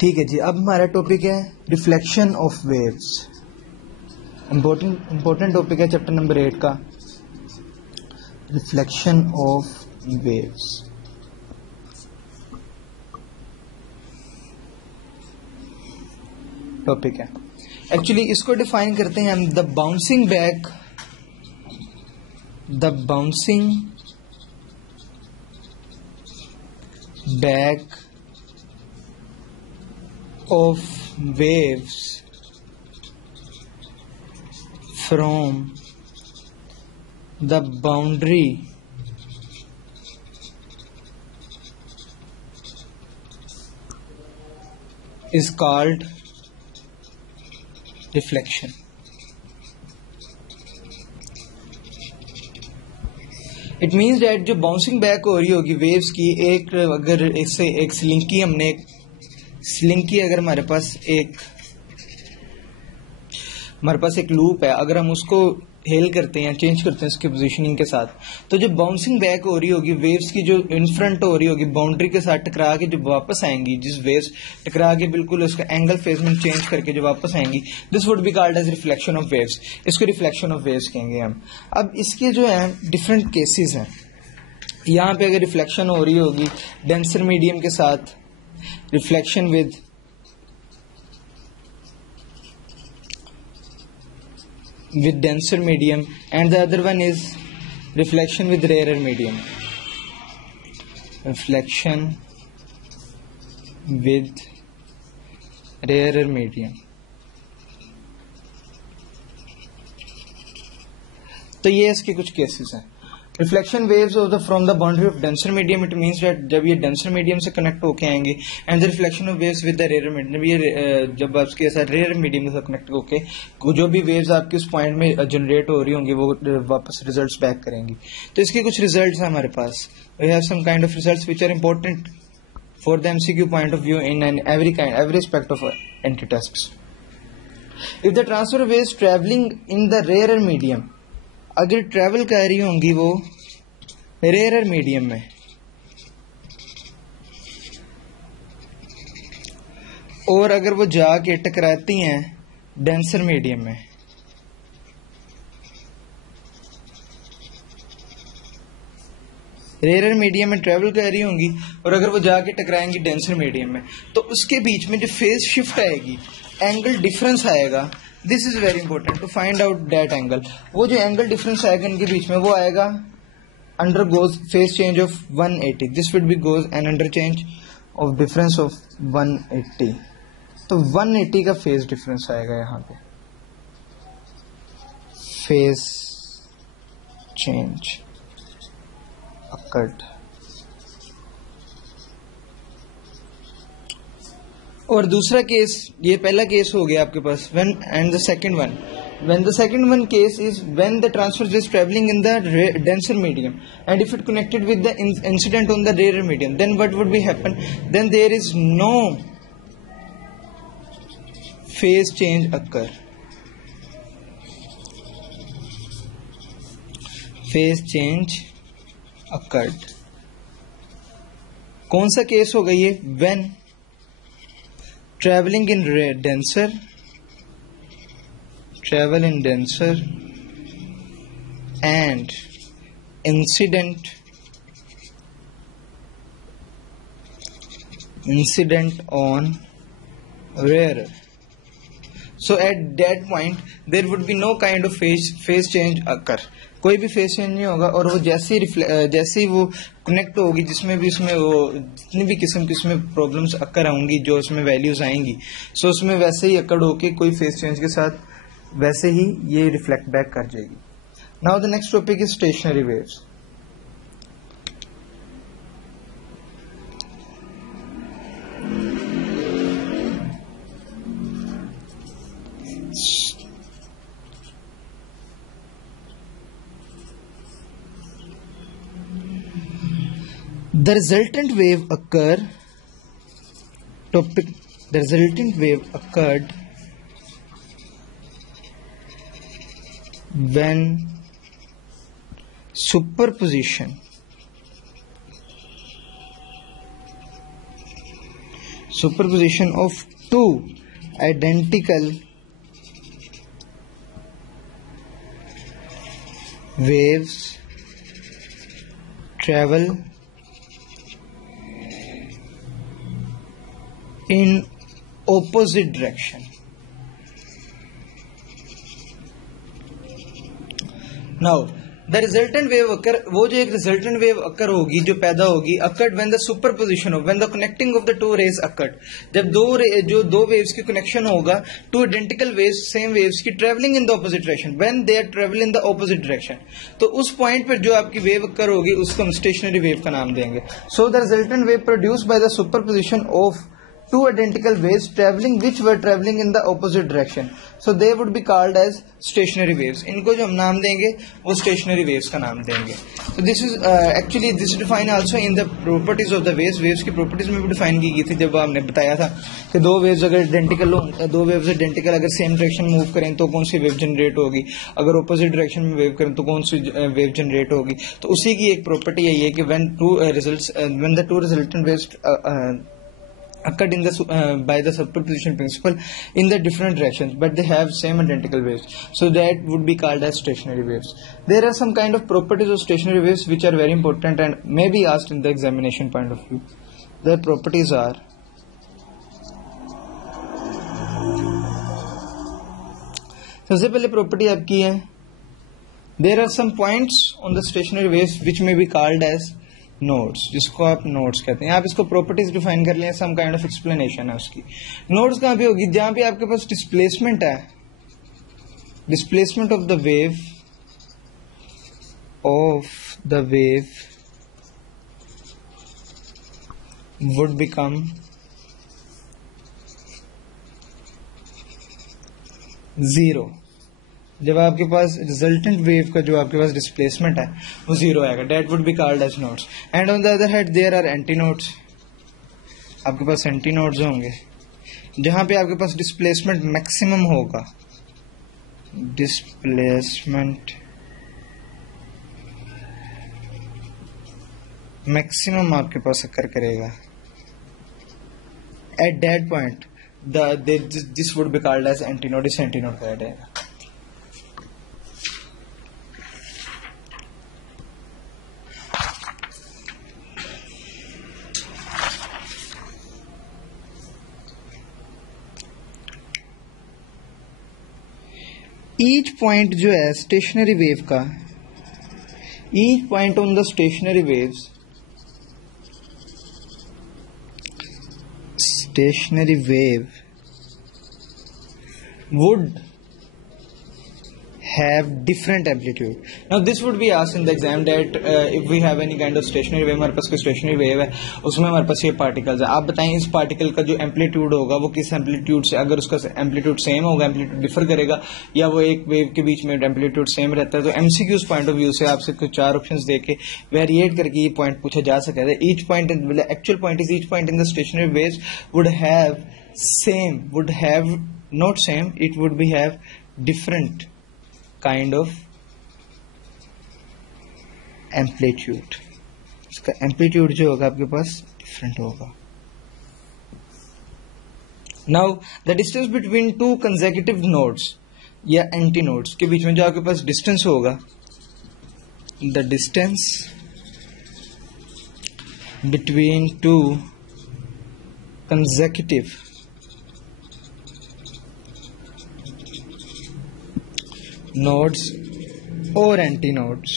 ठीक है जी, अब हमारा टॉपिक है reflection of waves. Important topic है चैप्टर नंबर 8 का, रिफ्लेक्शन ऑफ वेव्स। टॉपिक है, एक्चुअली इसको डिफाइन करते हैं हम the bouncing back of waves from the boundary is called reflection. It means that जो बाउंसिंग बैक हो रही होगी वेव्स की, एक अगर इससे एक स्लिंकी अगर हमारे पास एक लूप है, अगर हम उसको हेल करते हैं, चेंज करते हैं उसकी पोजीशनिंग के साथ, तो जो बाउंसिंग बैक हो रही होगी वेव्स की, जो इन फ्रंट हो रही होगी बाउंड्री के साथ टकरा के जो वापस आएंगी, जिस वेव्स टकरा के बिल्कुल उसका एंगल फेसमेंट चेंज करके जो वापस आएंगी, this would be called as reflection of waves. इसको रिफ्लेक्शन ऑफ वेव्स कहेंगे हम। अब इसके जो है डिफरेंट केसेस हैं। यहाँ पे अगर रिफ्लेक्शन हो रही होगी डेंसर मीडियम के साथ, reflection with denser medium, and the other one is reflection with rarer medium. Reflection with rarer medium. तो ये इसके कुछ केसेस हैं। Reflection waves from the boundary of denser medium, it means that जब ये denser medium से connect होके आएंगे, and the reflection of waves with the rare medium, ये जब आपके साथ रेयर मीडियम के साथ कनेक्ट होके जो भी वेव्स आपके उस पॉइंट में जनरेट हो रही होंगी वो वापस रिजल्ट्स बैक करेंगी। तो इसके कुछ रिजल्ट्स हैं हमारे पास। We have some kind of results which are important for the MCQ point of view in every aspect of anti tests. If the transfer waves travelling in the rare medium, अगर travel कर रही होंगी वो rare medium में, और अगर वो जाके टकराती हैं डेंसर मीडियम में, रेयर मीडियम में ट्रेवल कर रही होंगी और अगर वो जाके टकराएंगी डेंसर मीडियम में, तो उसके बीच में जो फेज शिफ्ट आएगी, एंगल डिफरेंस आएगा। This is very important to find out that angle. वो जो एंगल डिफरेंस आएगा इनके बीच में, वो आएगा undergoes phase change of 180. This would be goes an interchange of difference of 180. तो 180 का फेज डिफरेंस आएगा यहाँ पे, फेज चेंज occurred। और दूसरा केस, ये पहला केस हो गया आपके पास, when and the second one case is when the transfer is traveling in the denser medium, and if it connected with the incident on the rarer medium, then what would be happen? Then there is no phase change occur. Phase change occurred। कौन सा case होगा ये? When traveling in denser and incident on rarer. So at that point there would be no kind of phase change occur, कोई भी phase change नहीं होगा। और वो जैसे ही वो कनेक्ट होगी, जिसमें भी उसमें वो जितनी भी किस्म की उसमें प्रॉब्लम्स अक्कर आएंगी, जो उसमें वैल्यूज आएंगी, सो उसमें वैसे ही अक्कड़ होके कोई फेज चेंज के साथ वैसे ही ये रिफ्लेक्ट बैक कर जाएगी। Now the next topic is stationary waves. The resultant wave occurred when superposition Superposition of two identical waves travel in opposite direction. Now the resultant wave occur, वो जो एक resultant wave occur होगी, जो पैदा होगी, occurred when the superposition of, when the connecting of the two rays occurred. जब दो waves की connection होगा, two identical waves, same waves की traveling in the opposite direction, when they are traveling in the opposite direction, तो उस point पर जो आपकी wave occur होगी, उसको हम stationary wave का नाम देंगे. So the resultant wave produced by the superposition of two identical waves traveling which were traveling in the opposite direction, so they would be called as stationary waves. इनको जो हम नाम देंगे वो stationary waves का नाम देंगे. So this is actually this is defined also in the properties of the waves. Waves की properties में भी define की गई थी जब हमने बताया था कि दो waves अगर identical हो, दो waves identical अगर same direction move करें तो कौन सी wave generate होगी, अगर opposite direction में wave करें तो कौन सी wave generate होगी. तो उसी की एक property यही है कि when the two resultant waves occurred in the by the superposition principle in the different directions, but they have same identical waves, so that would be called as stationary waves. There are some kind of properties of stationary waves which are very important and may be asked in the examination point of view. The properties are सबसे पहले property आपकी है, there are some points on the stationary waves which may be called as nodes, जिसको आप nodes कहते हैं. आप इसको प्रॉपर्टीज डिफाइन कर लें, सम काइंड ऑफ एक्सप्लेनेशन है उसकी. नोड्स कहाँ पे होगी, जहां पे आपके पास डिस्प्लेसमेंट है, displacement of the wave would become zero. जब आपके पास रिजल्टेंट वेव का जो आपके पास डिस्प्लेसमेंट है वो जीरो आएगा, that would be called as nodes. And on the other hand there are antinodes. आपके पास एंटी नोड्स होंगे जहां पे आपके पास डिस्प्लेसमेंट मैक्सिमम होगा, डिस्प्लेसमेंट मैक्सिमम आपके पास अकर करेगा. At that point this would be called as antinode. इस एंटी नोड कहा जाएगा. ईच पॉइंट जो है स्टेशनरी वेव का, each point on the stationary wave would have different amplitude. Now this would be asked in the exam that if we have any kind of stationary wave, हमारे पास कोई stationary wave है, उसमें हमारे पास ये particles है, आप बताएं इस particle का जो amplitude होगा वो किस amplitude से, अगर उसका amplitude same होगा, amplitude differ करेगा, या वो एक wave के बीच में amplitude same रहता है. तो MCQ's point of view से आपसे कुछ चार options देके variate करके ये point पूछा जा सकता है. Each point in the actual point is each point in the stationary waves would have same, would have not same, it would be have different kind of amplitude. इसका amplitude जो होगा आपके पास different होगा. Now the distance between two consecutive nodes या anti nodes के बीच में जो आपके पास distance होगा, the distance between two consecutive nodes or antinodes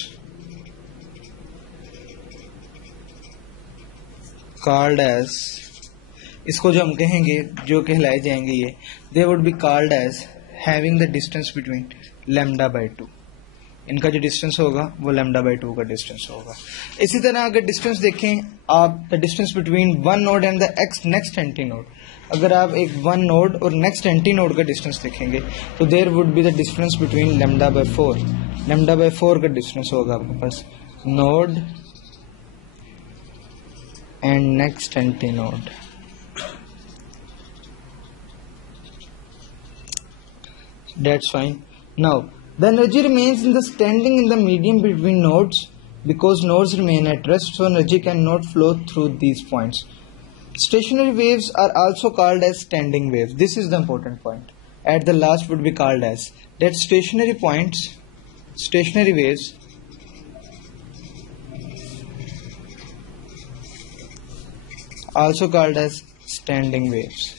called as, इसको जो हम कहेंगे, जो कहलाए जाएंगे ये, they would be called as having the distance between lambda by 2. इनका जो डिस्टेंस होगा वो लैम्डा बाई 2 का डिस्टेंस होगा. इसी तरह अगर डिस्टेंस देखें आप, the distance between one node and the next anti node, अगर आप एक वन नोड और नेक्स्ट एंटी नोड का डिस्टेंस देखेंगे तो there would be the distance between lambda by 4. Lambda by 4 का डिस्टेंस होगा आपके पास node and next anti node. That's fine. Now the energy remains in the standing in the medium between nodes because nodes remain at rest, so energy cannot flow through these points. Stationary waves are also called as standing waves. This is the important point. At the last would be called as that stationary waves also called as standing waves.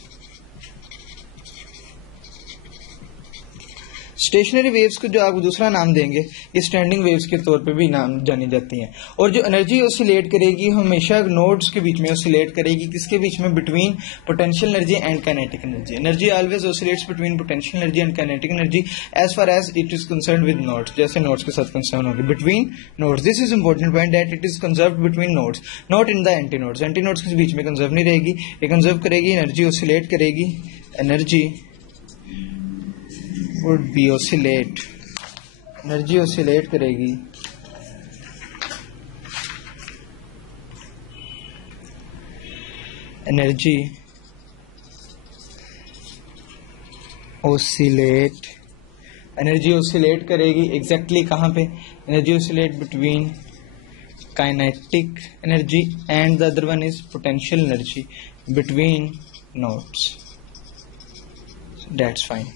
Stationery waves को जो आप दूसरा नाम देंगे ये standing waves के तौर पे भी नाम जानी जाती हैं। और जो एनर्जी ऑसिलेट करेगी हमेशा नोड्स के बीच में ऑसिलेट करेगी, किसके बीच में? Between potential energy and kinetic energy. Energy always oscillates between potential energy and kinetic energy as far as it is concern with nodes, जैसे नोड्स के साथ कंसर्न होगी between nodes. This is important point that it is conserve between nodes, not in the antinodes. Antinodes के बीच में conserve नहीं रहेगी, ये कंजर्व करेगी, एनर्जी ऑसिलेट करेगी, energy would be oscillate, energy oscillate करेगी, एनर्जी oscillate, एनर्जी oscillate करेगी एग्जैक्टली कहाँ पे? Energy oscillate between kinetic energy and the other one is potential energy between nodes. That's fine.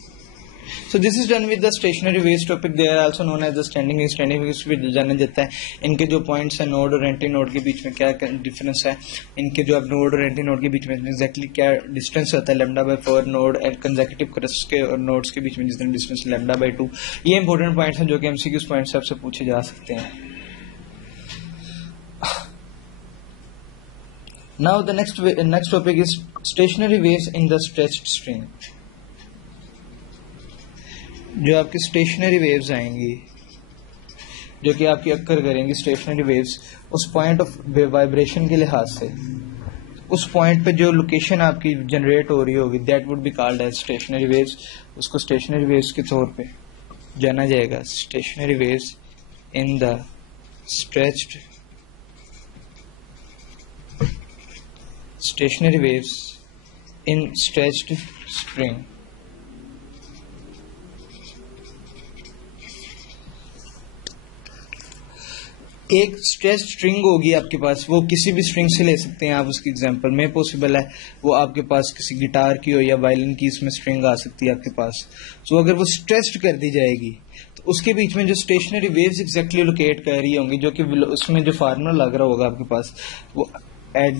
So this is done with the stationary waves topic. They are also known as the standing waves. Standing waves भी जाना जाता है। इनके जो points हैं node और anti node के बीच में क्या डिफरेंस है, इनके जो अब नोड और एंटी नोड के बीच में एग्जैक्टली क्या डिस्टेंस होता है, lambda by 4 node and consecutive crust के और नोड्स के बीच में जितना डिस्टेंस लैम्डा बाय 2। ये इंपॉर्टेंट पॉइंट्स हैं जो कि एमसीक्यूज पॉइंट्स से आपसे पूछे जा सकते हैं। Now the next topic is stationary waves in the stretched string. जो आपकी स्टेशनरी वेव्स आएंगी जो कि आपकी अक्कर करेंगी स्टेशनरी वेव्स उस पॉइंट ऑफ वाइब्रेशन के लिहाज से, उस पॉइंट पे जो लोकेशन आपकी जनरेट हो रही होगी that would be called as stationary waves. उसको स्टेशनरी वेव्स के तौर पे जाना जाएगा, stationary waves in the stretched, stationary waves in stretched string. एक स्ट्रेच स्ट्रिंग होगी आपके पास, वो किसी भी स्ट्रिंग से ले सकते हैं आप, उसकी एग्जांपल में पॉसिबल है वो आपके पास किसी गिटार की हो या वायलिन की, इसमें स्ट्रिंग आ सकती है आपके पास। तो अगर वो स्ट्रेच्ड कर दी जाएगी तो उसके बीच में जो स्टेशनरी वेव्स एग्जैक्टली लोकेट कर रही होंगी, जो कि उसमें जो फार्मूला लग रहा होगा आपके पास, वो at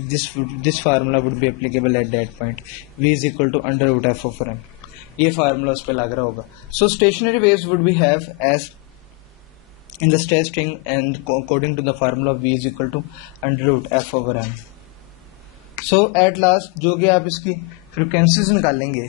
this formula would be applicable at that point, v is equal to under root F over M, ये फार्मूला उस पर लग रहा होगा। So stationary waves would be have as in the stretched string and according to the formula v is equal to under root f over m. So at last जो कि आप इसकी फ्रीक्वेंसीज निकालेंगे,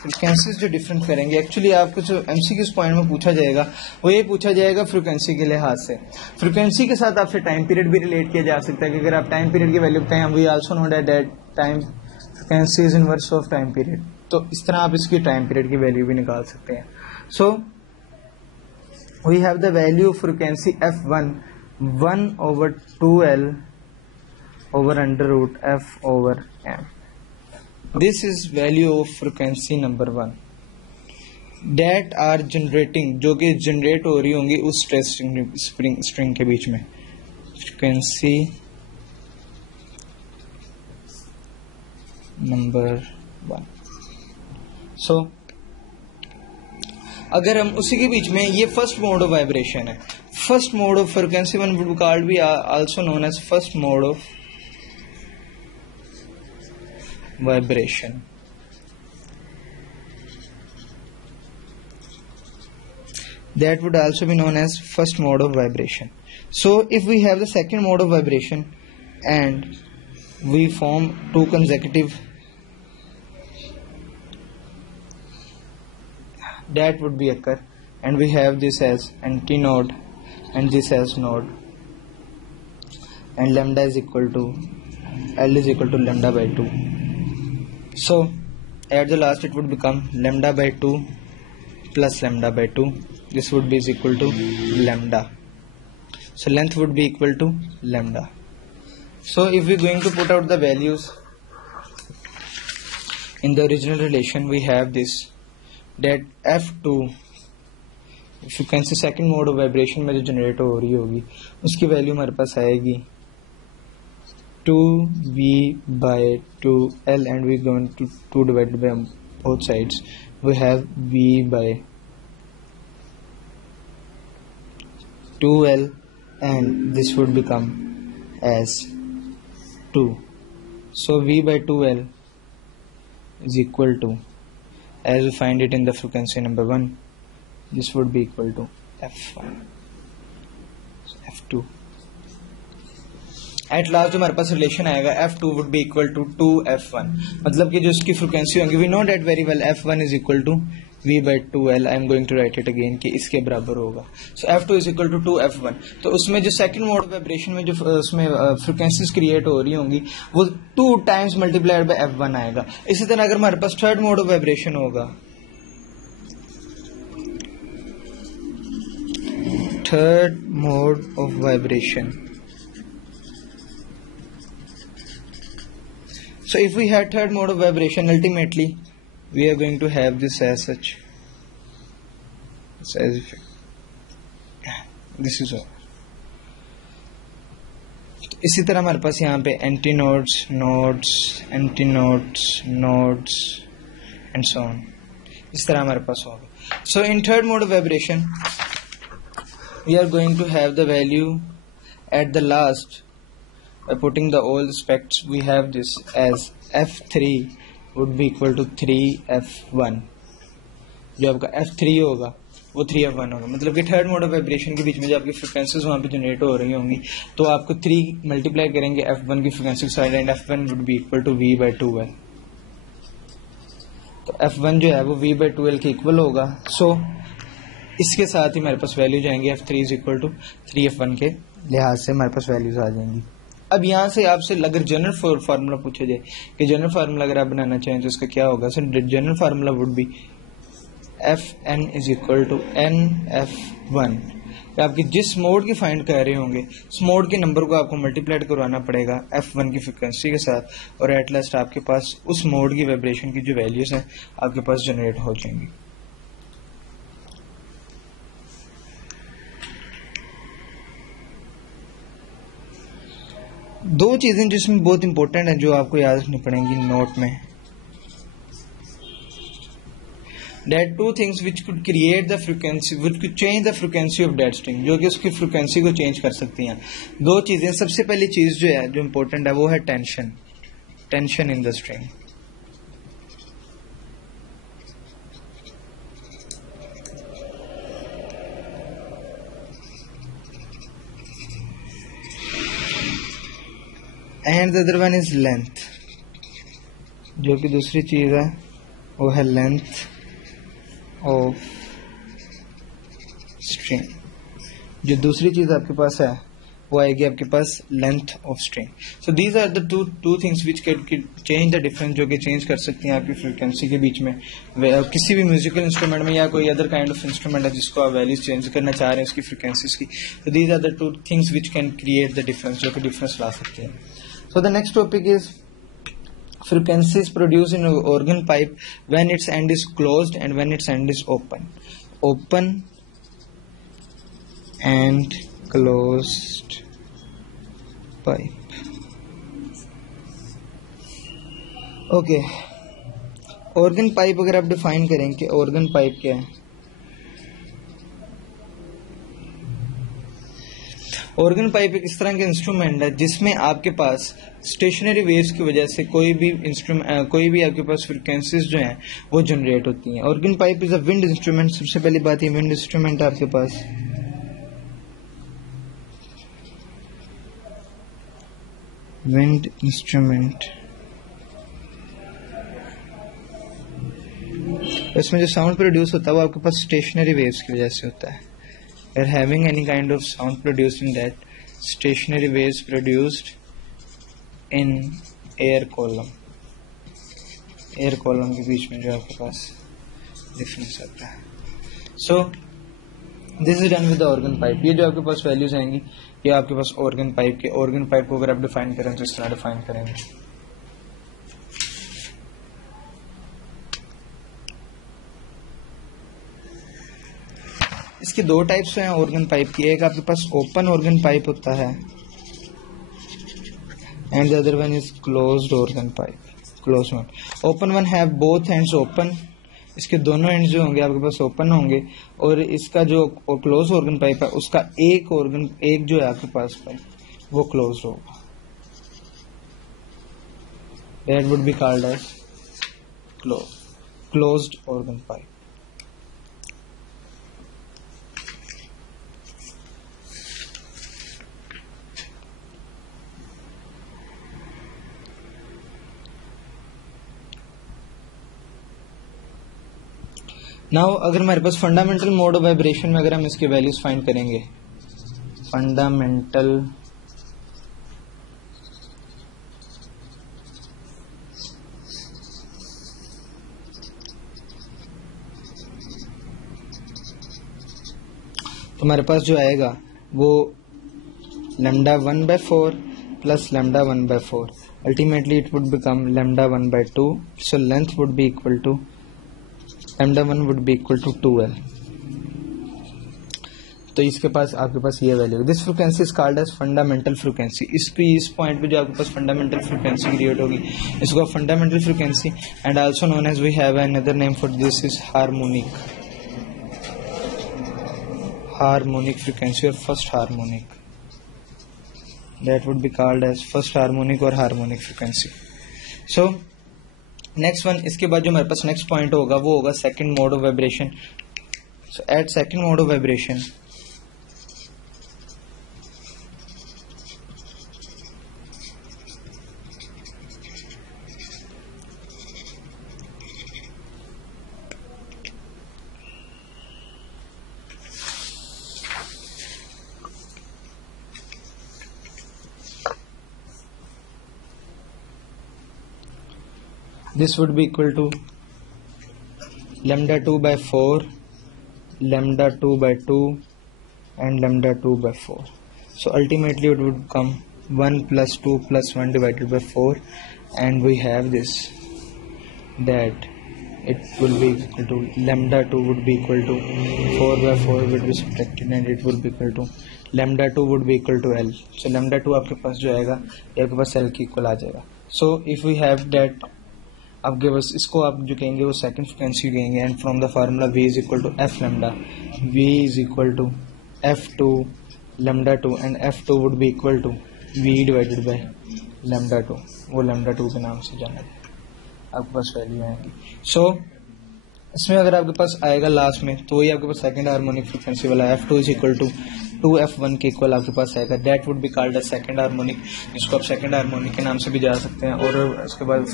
फ्रीक्वेंसीज जो डिफरेंट करेंगे, actually आपको जो MCQ point में पूछा जाएगा वो ये पूछा जाएगा फ्रीक्वेंसी के लिहाज से। फ्रीक्वेंसी के साथ आपसे टाइम पीरियड भी रिलेट किया जा सकता है कि अगर आप टाइम पीरियड की वैल्यू बताएं, we also know that time frequency is inverse of time period, तो इस तरह आप इसकी टाइम पीरियड की वैल्यू भी निकाल सकते हैं। सो we have the value of frequency f1 1 over 2l over under root f over m. This is value of frequency number 1 that are generating, जो कि जनरेट हो रही होंगी उस स्ट्रेच स्ट्रिंग के बीच में। Frequency number 1। सो अगर हम उसी के बीच में, ये फर्स्ट मोड ऑफ वाइब्रेशन है, first mode of frequency one would be called भी also known as first mode of vibration. That would also be known as first mode of vibration. So if we have the second mode of vibration and we form two consecutive, that would be occur, and we have this as antinode and this as node, and lambda is equal to L is equal to lambda by 2. So at the last it would become lambda by 2 plus lambda by 2. This would be is equal to lambda. So length would be equal to lambda. So if we're going to put out the values in the original relation, we have this, that f2 frequency second mode of vibration में जो generate हो रही होगी उसकी value हमारे पास आएगी 2v by 2l and we're going to 2 divided by both sides. We have v by 2l and this would become as 2. So v by 2l is equal to, as we find it in the frequency number 1, this would be equal to f1, f2. At last जो हमारे पास relation आएगा f2 would be equal to 2f1, मतलब कि जो इसकी frequency होंगी, we know that very well, f1 is equal to v by 2l. I am going to write it again कि इसके बराबर होगा. So f2 is equal to 2f1. तो उसमें जो सेकंड मोड ऑफ वाइब्रेशन में जो उसमें फ्रिक्वेंसीज क्रिएट हो रही होंगी वो 2 टाइम्स मल्टीप्लाइड बाय f1 आएगा. इसी तरह अगर हमारे पास थर्ड मोड ऑफ वाइब्रेशन होगा, third mode of vibration, so if we had third mode of vibration, ultimately we are going to have this as such. It's as if this is all. इसी तरह हमारे पास यहाँ पे anti nodes, nodes, anti nodes, nodes and so on, इस तरह हमारे पास होगा. So in third mode of vibration we are going to have the value at the last. By putting the all aspects, we have this as f3 would be equal to 3f1. जो आपका f3 होगा वो 3f1 होगा. मतलब कि third mode of vibration के बीच में जो आपकी फ्रिक्वेंसीज वहाँ पे जनरेट हो रही होंगी, तो आपको 3 मल्टीप्लाई करेंगे f1 की फ्रिक्वेंसी के side and f1 would be equal to v by 2l. तो f1 जो है वो v by 2l के इक्वल होगा. सो इसके साथ ही हमारे पास वैल्यू जाएंगी f3 is equal to 3f1 के लिहाज से हमारे पास वैल्यूज आ जाएंगी. अब यहाँ से आपसे अगर जनरल फार्मूला पूछा जाए कि जनरल फार्मूला अगर आप बनाना चाहें तो इसका क्या होगा, sir general formula would be F N is equal to N F one. आपकी जिस मोड की फाइंड कर रहे होंगे उस मोड के नंबर को आपको मल्टीप्लाइड करवाना पड़ेगा f1 की फ्रिक्वेंसी के साथ, और एट लास्ट आपके पास उस मोड की वाइब्रेशन की जो वैल्यूज हैं आपके पास जनरेट हो जाएंगी. दो चीजें जिसमें बहुत इंपॉर्टेंट है जो आपको याद रखनी पड़ेंगी नोट में. That two things which could create the frequency, which could change the frequency of that string, जो कि उसकी फ्रिक्वेंसी को चेंज कर सकती हैं. दो चीजें, सबसे पहली चीज जो है जो इम्पोर्टेंट है वो है tension, tension in the string. And the other one is length, जो कि दूसरी चीज है वो है लेंथ ऑफ स्ट्रिंग. जो दूसरी चीज आपके पास है वो आएगी आपके पास length of string. So these are the two things which can change the difference, जो कि चेंज कर सकती हैं आपकी फ्रिक्वेंसी के बीच में. किसी भी म्यूजिकल इंस्ट्रूमेंट में या कोई अदर काइंड ऑफ इंस्ट्रूमेंट है जिसको आप वैल्यूज चेंज करना चाह रहे हैं उसकी फ्रिक्वेंसीज की, तो these are the two things which can create the difference, जो कि डिफरेंस ला सकते हैं. So the next topic is frequencies produced in an organ pipe when its end is closed and when its end is open. Open and closed pipe. Okay. Organ pipe अगर आप define करें कि organ pipe क्या है. Organ pipe एक इस तरह का इंस्ट्रूमेंट है जिसमें आपके पास स्टेशनरी वेव्स की वजह से कोई भी आपके पास फ्रिक्वेंसीज जो हैं वो जनरेट होती हैं. Organ pipe is a wind instrument. सबसे पहली बात ये विंड इंस्ट्रूमेंट है आपके पास. विंड इंस्ट्रूमेंट, इसमें जो साउंड प्रोड्यूस होता है वो आपके पास स्टेशनरी वेव्स की वजह से होता है. We are having any kind of sound produced in that, stationary waves produced in air column. Air column के बीच में जो आपके पास डिफरेंस आता है. So this is done with the organ pipe. ये जो आपके पास वैल्यूज आएंगी ये आपके पास organ pipe के, organ pipe को अगर आप डिफाइन करें तो इस तरह डिफाइन करेंगे. इसके दो टाइप्स हैं ऑर्गन पाइप की. एक आपके पास ओपन ऑर्गन पाइप होता है and the other one is closed organ pipe, closed one. Open one have both ends open, इसके दोनों एंड जो होंगे आपके पास ओपन होंगे, और इसका जो क्लोज ऑर्गन पाइप है उसका एक जो है आपके पास पाइप वो क्लोज होगा. That would be called as closed organ pipe. Now अगर हमारे पास फंडामेंटल मोड ऑफ वाइब्रेशन में अगर हम इसके वैल्यूज फाइंड करेंगे, फंडामेंटल तो हमारे पास जो आएगा वो λ1/4 plus λ1/4. Ultimately it would become λ1/2. So length would be equal to λ1 would be equal to 2L. तो इसके पास आपके पास ये value. This frequency is called as fundamental frequency. इस पॉइंट पे जो आपके पास फंडामेंटल फ्रीक्वेंसी क्रिएट होगी इसको fundamental frequency, and also known as we have another name for this is harmonic frequency और first harmonic. That would be called as first harmonic और harmonic frequency. So next one, इसके बाद जो हमारे पास next point होगा वो होगा second mode of vibration. So at second mode of vibration this would be equal to λ2/4, λ2/2 and λ2/4. So ultimately it would become 1 plus 2 plus 1 divided by 4, and we have this, that it will be equal to λ2 would be equal to 4/4 would be subtracted and it will be equal to λ2 would be equal to L. So λ2 आपके पास जो आएगा ये आपके पास L की equal आ जाएगा. So if we have that, आपके पास इसको आप जो कहेंगे वो सेकंड फ्रीक्वेंसी कहेंगे, and from the formula V is equal to F lambda, V is equal to F2 λ2 and F2 would be equal to V divided by λ2. वो λ2 के नाम से जाना जाएगा, आपके पास वैल्यू आएगी. सो इसमें अगर आपके पास आएगा लास्ट में तो वही आपके पास सेकंड हार्मोनिक फ्रीक्वेंसी वाला F2 is equal to 2F1 के इक्वल आपके पास आएगा. That would be called as second harmonic, जिसको आप सेकंड हार्मोनिक के नाम से भी जा सकते हैं. और उसके बाद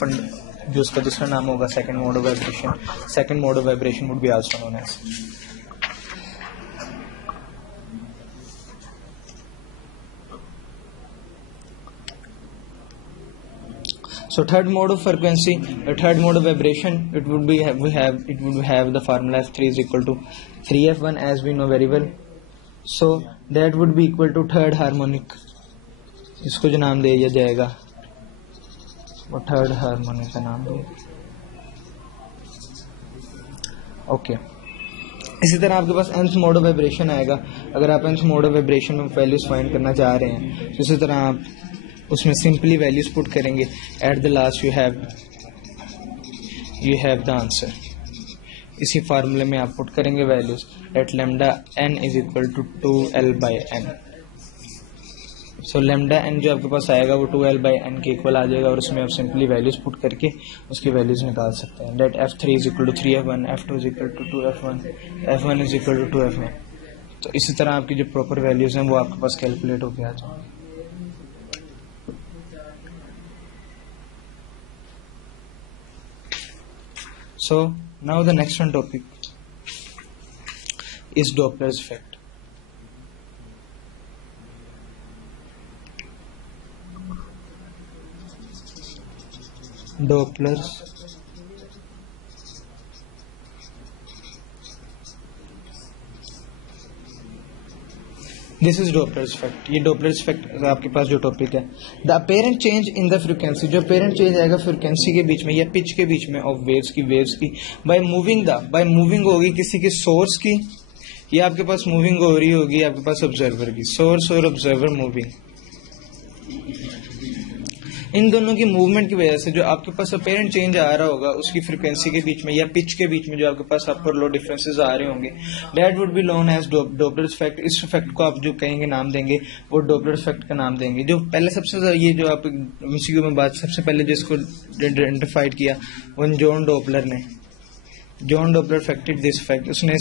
जो उसका दूसरा नाम होगा second mode of vibration. Second mode of vibration would be also known as. So third mode of frequency, third mode of vibration, it would have the formula F3 is equal to 3F1 as we know very well. So that would be equal to third harmonic. इसको जो नाम दिया जाएगा वो third harmonic का नाम है. Okay. इसी तरह आपके पास nth मोड ऑफ वाइब्रेशन आएगा. अगर आप nth मोड ऑफ वाइब्रेशन में वैल्यूज फाइंड करना चाह रहे हैं तो इसी तरह आप उसमें सिंपली वैल्यूज पुट करेंगे. At the last you have the answer. इसी फार्मूले में आप पुट करेंगे values. At lambda n is equal to 2L/n. So lambda n जो आपके पास आएगा वो 2L/n के इक्वल आ जाएगा, और उसमें आप सिंपली वैल्यूज पुट करके उसकी वैल्यूज निकाल सकते हैं. That F3 is equal to 3F1, F2 is equal to 2F1, F1 is equal to 2F1. तो इसी तरह आपकी जो प्रॉपर वैल्यूज हैं वो आपके पास कैलकुलेट होकर आ जाएंगे. So now the next one topic is Doppler's effect. Doppler's this is Doppler's effect. ये डॉपलर्स इफेक्ट आपके पास जो टॉपिक है, the apparent change in the frequency, जो अपेरेंट चेंज आएगा फ्रीक्वेंसी के बीच में या पिच के बीच में ऑफ वेव्स की बाय मूविंग होगी किसी के सोर्स की, या आपके पास मूविंग हो रही होगी आपके पास ऑब्जर्वर की, सोर्स और ऑब्जर्वर मूविंग. इन दोनों की मूवमेंट की वजह से जो आपके पास अपेरेंट चेंज आ रहा होगा उसकी फ्रीक्वेंसी के बीच में या पिच के बीच में जो आपके पास अप और लो डिफरेंसेस आ रहे होंगे, that would be known as Doppler effect. इस इफेक्ट को आप जो कहेंगे नाम देंगे वो डॉपलर इफेक्ट का नाम देंगे। जो पहले सबसे ये जो आप एमसीक्यू में बात सबसे पहले जिसको आइडेंटिफाइड किया वो जॉन डॉपलर ने, John Doppler affected this effect. उसने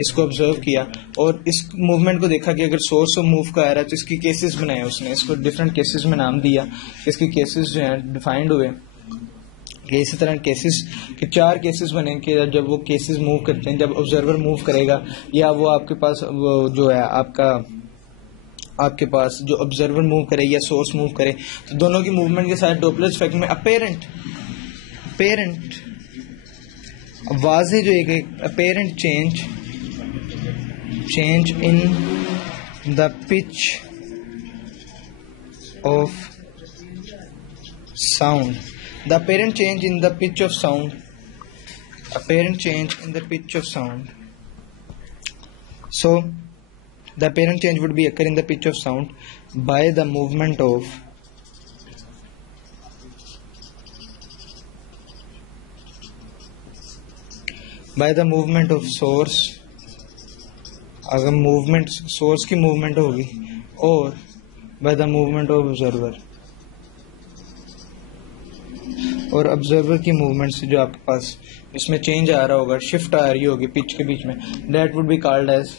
इसको ऑब्जर्व किया और इस मूवमेंट को देखा कि अगर सोर्स ऑफ मूव का आ रहा है तो इसकी केसेस बनाए उसने, इसको डिफरेंट केसेस में नाम दिया। इसके केसेस जो हैं डिफाइंड हुए कि इसी तरह केसेस के 4 केसेस बने कि जब वो केसेस मूव करते हैं, जब ऑब्जर्वर मूव करेगा या वो आपके पास वो जो है आपके पास जो ऑब्जर्वर मूव करे या सोर्स मूव करे, तो दोनों की मूवमेंट के साथ डॉपलर इफेक्ट में अपेरेंट वाज़ेह जो एक apparent change in the pitch of sound. The apparent change in the pitch of sound. So the apparent change would be occur in the pitch of sound by the movement of source, अगर movement source की movement होगी, और by the movement of observer, और observer की movement से जो आपके पास इसमें चेंज आ रहा होगा, शिफ्ट आ रही होगी पिच के बीच में, that would be called as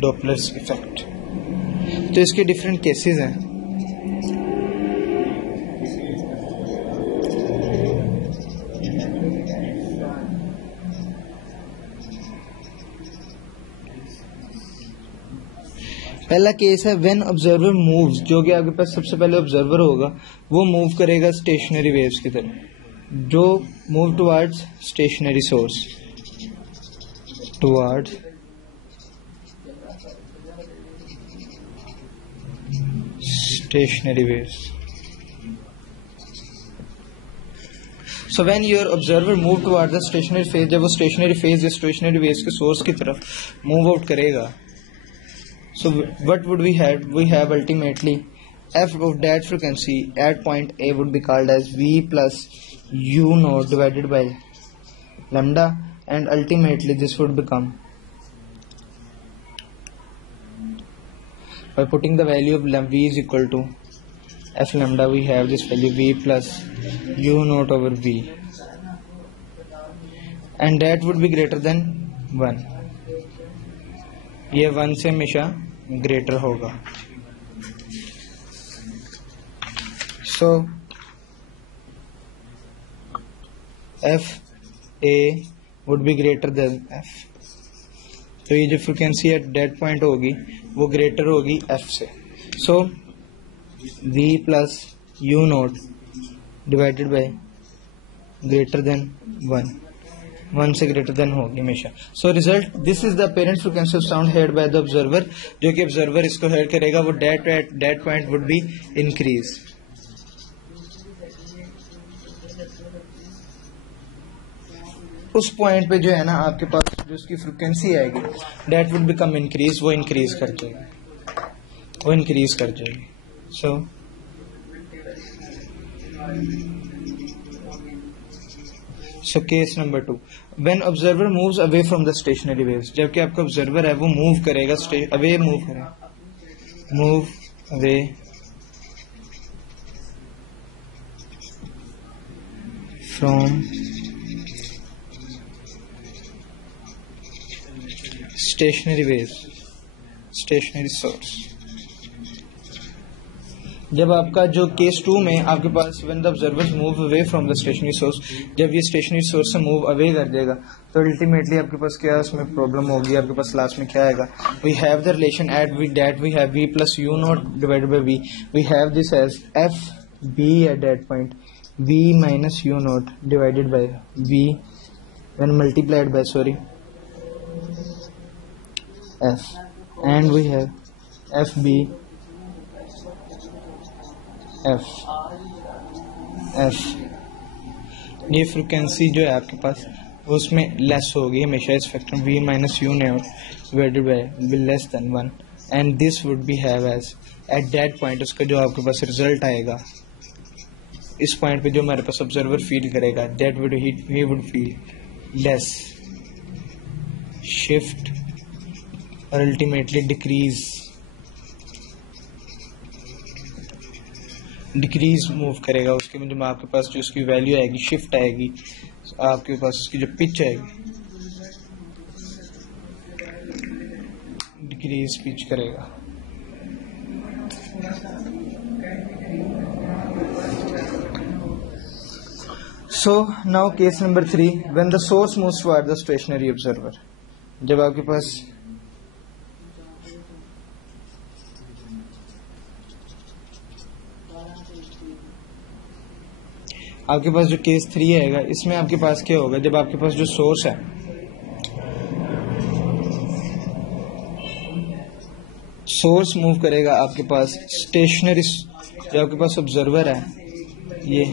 Doppler's effect. तो इसके डिफरेंट केसेस हैं। पहला केस है व्हेन ऑब्जर्वर मूव्स, जो कि आपके पास सबसे पहले ऑब्जर्वर होगा वो मूव करेगा स्टेशनरी वेव्स की तरफ, जो move towards stationary source, towards stationary waves. So when your observer move towards the stationary phase, जब वो स्टेशनरी फेज या स्टेशनरी वेव्स के सोर्स की तरफ मूव आउट करेगा, so what would we have? We have ultimately f of that frequency at point A would be called as v plus u naught divided by lambda, and ultimately this would become, by putting the value of v is equal to f lambda, we have this value v plus u naught over v, and that would be greater than 1. ये 1 से हमेशा greater होगा। So F A would be greater than F, तो ये जो frequency eight that point होगी वो greater होगी एफ से। So V plus you naught divided by greater than 1 से ग्रेटर देन होगी हमेशा। So result, this is the apparent frequency of sound heard by the observer, जो कि ऑब्जर्वर इसको हेard करेगा, वो that point would be increase. उस point पे जो है ना आपके पास जो उसकी फ्रीक्वेंसी आएगी डेट वुड बिकम इंक्रीज, वो इंक्रीज कर जाएगी। So case number 2, when observer moves away from the stationary waves, जबकि आपका ऑब्जर्वर है वो मूव करेगा move away from stationary waves, stationary source. जब आपका जो केस 2 में आपके पास when the observers move away from the stationary source, जब ये स्टेशनरी सोर्स से मूव अवे कर देगा तो अल्टीमेटली आपके पास क्या उसमें प्रॉब्लम होगी, आपके पास लास्ट में क्या आएगा, we have the relation at we that we have v plus U not divided by v, we have this as F B at that point v minus U not divided by v when multiplied by f, and we have fb f ये फ्रिक्वेंसी जो है आपके पास उसमें less होगी हमेशा, इस factor v minus U not divided by B less than 1, and this would be have as at that point, उसका जो आपके पास रिजल्ट आएगा इस पॉइंट पे जो हमारे पास ऑब्जर्वर फील करेगा, that would he would feel less shift और अल्टीमेटली डिक्रीज मूव करेगा। उसके में जो आपके पास जो उसकी वैल्यू आएगी, शिफ्ट आएगी, आपके पास उसकी जो पिच आएगी, डिक्रीज पिच करेगा। So now case number 3, when the source moves toward the stationary observer. जब आपके पास जो केस 3 आएगा, इसमें आपके पास क्या होगा, जब आपके पास जो सोर्स है, सोर्स मूव करेगा आपके पास स्टेशनरी, जो आपके पास ऑब्जर्वर है, ये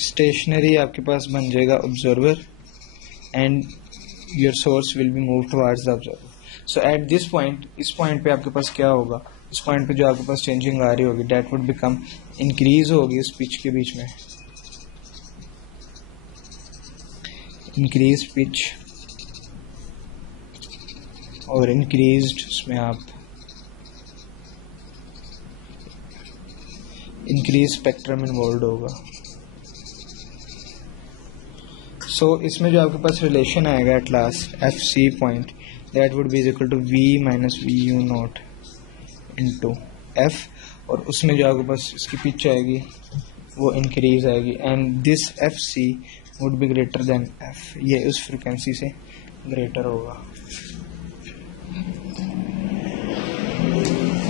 स्टेशनरी आपके पास बन जाएगा observer, and your source will be move towards the observer. So at this point, इस पॉइंट पे आपके पास क्या होगा, इस पॉइंट पे जो आपके पास चेंजिंग आ रही होगी, डेट वुड बिकम इंक्रीज होगी इस पिच के बीच में, इंक्रीज पिच और इंक्रीज्ड उसमें आप इंक्रीज स्पेक्ट्रम इन्वॉल्व होगा। सो इसमें जो आपके पास रिलेशन आएगा at last F C point, that would be equal to V minus V U not into F, और उसमें जो आपके पास इसकी पिच आएगी वो इंक्रीज आएगी, and this F C would be greater than F, ये उस फ्रिक्वेंसी से ग्रेटर होगा।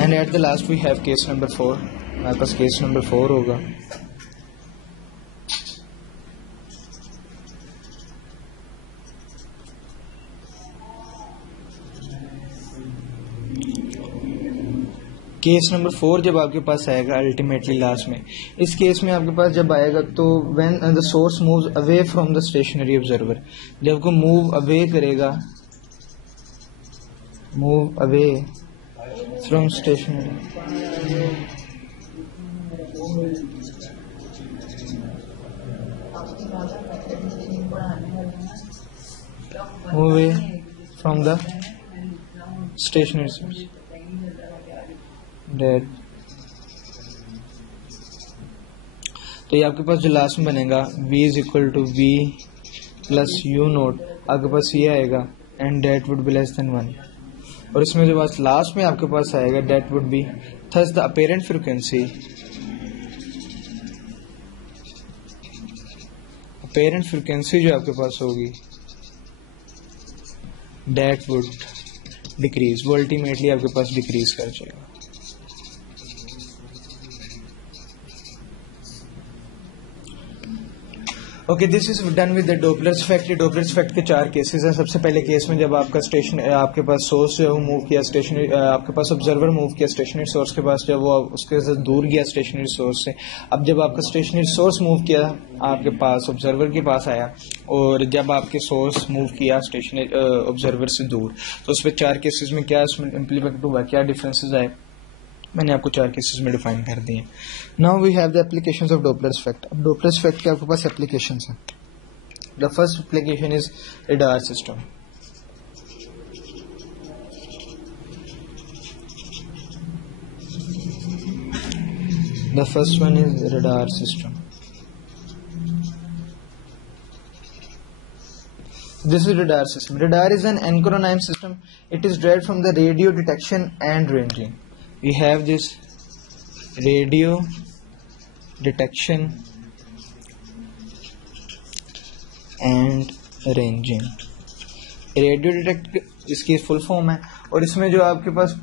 And at the last we have case number 4, हमारे पास केस नंबर 4 होगा। केस नंबर 4 जब आपके पास आएगा अल्टीमेटली लास्ट में, इस केस में आपके पास जब आएगा तो when the source moves away from the stationary observer, जब को मूव अवे करेगा, move away from stationary, move away from the stationary that, तो ये आपके पास जो लास्ट में बनेगा v is equal to v plus you naught, आपके पास ये आएगा, and that would be less than 1, और इसमें जो बात लास्ट में आपके पास आएगा, that would be thus the apparent frequency, apparent frequency जो आपके पास होगी, डेट वुड डिक्रीज, वो अल्टीमेटली आपके पास डिक्रीज कर जाएगा। Okay, this is done with the Doppler's effect. Doppler's effect के 4 केसेस हैं। सबसे पहले केस में जब आपका स्टेशन, आपके पास सोर्स जो मूव किया स्टेशनरी, आपके पास ऑब्जर्वर मूव किया स्टेशनरी सोर्स के पास, जब वो उसके से दूर गया स्टेशनरी सोर्स से, अब जब आपका स्टेशनरी सोर्स मूव किया आपके पास ऑब्जर्वर के पास आया, और जब आपके सोर्स मूव किया स्टेशनरी ऑब्जर्वर से दूर, तो उस पर 4 केसेस में क्या इसमें इम्प्लीमेंट हुआ, क्या डिफरेंसेस आए, मैंने आपको 4 केसेस में डिफाइन कर दिए। Now we have the applications of Doppler's effect. अब डॉपलर्स इफेक्ट के आपके पास एप्लीकेशंस हैं। The first application is radar system. The first one is radar system. This is radar system. Radar is an acronym system. It is derived from the radio detection and ranging. We have this radio detection and ranging. Radio detect इसकी full form है, और इसमें जो आपके पास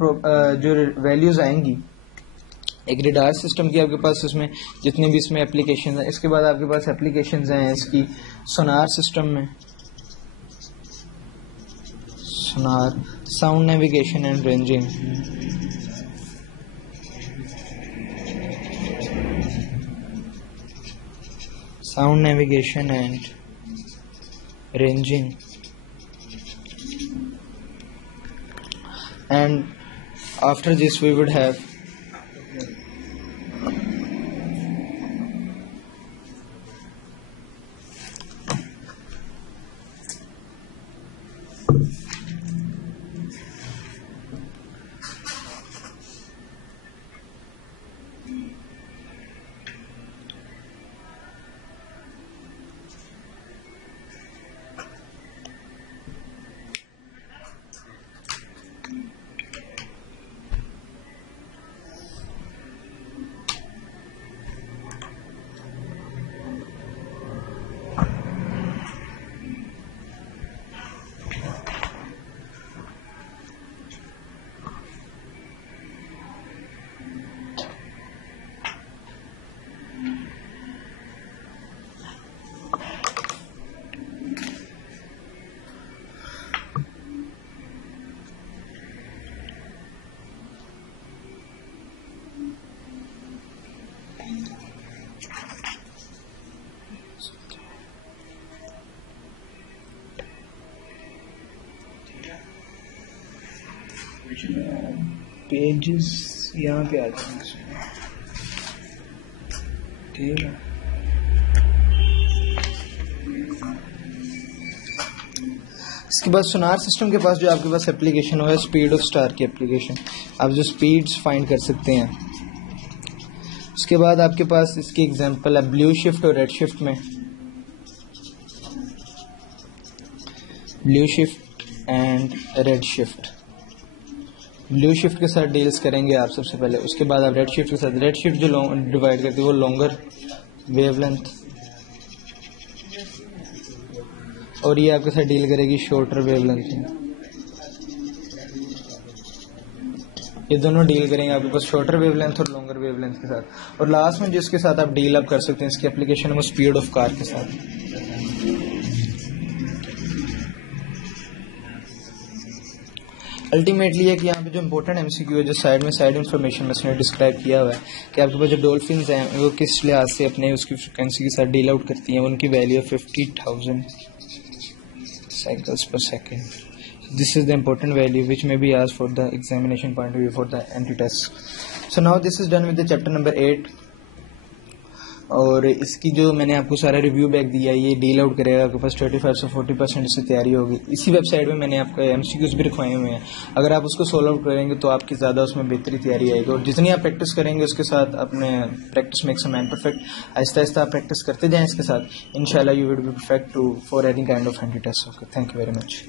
जो values आएंगी एक रेडार सिस्टम की, आपके पास इसमें जितने भी इसमें एप्लीकेशन है, इसके बाद आपके पास एप्लीकेशन हैं इसकी सोनार सिस्टम में, sonar, sound navigation and ranging, sound navigation and ranging, and after this we would have pages यहाँ पे आते हैं, ठीक है। इसके बाद सोनार सिस्टम के पास जो आपके पास एप्लीकेशन हो है स्पीड ऑफ स्टार की एप्लीकेशन, आप जो स्पीड्स फाइंड कर सकते हैं। उसके बाद आपके पास इसकी एग्जांपल है ब्लू शिफ्ट और रेड शिफ्ट में, blue shift and red shift. Blue shift के साथ डील्स करेंगे आप सबसे पहले, उसके बाद आप रेड शिफ्ट के साथ। रेड शिफ्ट जो डिवाइड करती है वो लॉन्गर वेवलेंथ, और ये आपके साथ डील करेगी शॉर्टर वेवलेंथ। ये दोनों डील करेंगे आपके पास शॉर्टर वेवलेंथ और लॉन्गर वेवलेंथ के साथ। और लास्ट में जिसके साथ आप डील अप कर सकते हैं इसकी एप्लीकेशन है वो स्पीड ऑफ कार के साथ। अल्टीमेटली है कि यहाँ पे जो इंपॉर्टेंट एमसीक्यू है जो साइड इन्फॉर्मेशन में इसने डिस्क्राइब किया हुआ है कि आपके पास जो डॉल्फिन्स हैं वो किस लिहाज से अपने उसकी फ्रिक्वेंसी के साथ डील आउट करती हैं, उनकी value 50,000 cycles per second. This is the important value which may be asked for the examination point of view for the entry test. So now this is done with the chapter number 8. और इसकी जो मैंने आपको सारा review back दिया है ये deal out करेगा आपके पास 35 से 40% इससे तैयारी होगी। इसी वेबसाइट में मैंने आपको एमसीक्यूज भी रखवाए हुए हैं, अगर आप उसको सोल्व आउट करेंगे तो आपकी ज़्यादा उसमें बेहतरी तैयारी आएगी। और जितनी आप प्रैक्टिस करेंगे उसके साथ अपने practice makes a man perfect, आहिस्ता आहिस्ता आप प्रैक्टिस करते जाएँ इसके साथ, इंशाल्लाह you will be perfect to for any kind of entry test. Okay, thank you very much.